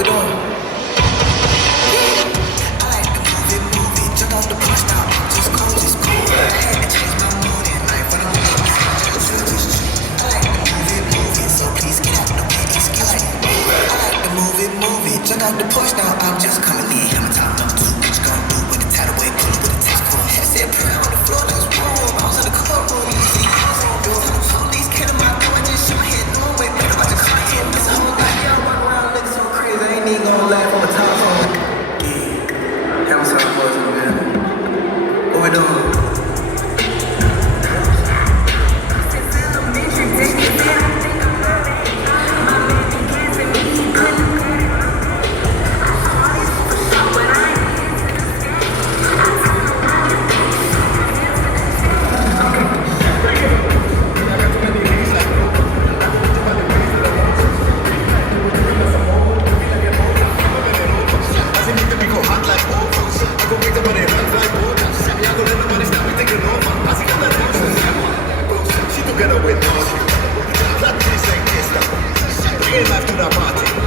we doing? I like to move it, jump off the porch now. Just cool, just cool. I had to change my mood at night when I'm with my I like to move it, so please get out the way. Excuse me. I like to move it, jump off the porch now. I'm just coming in. I'm top number two. What you gonna do with the tidal wave? Pull up with the task force. Had said prayer on the floor, that was warm. I was in the courtroom, you see. I was on door. Police came to my door, I just shook my head. No way, better about the car hit. It's a whole lot. Y'all walk around looking so crazy. I ain't even gonna laugh on the telephone. Yeah, that was how it was, man. What we doing? Bringing life to the party.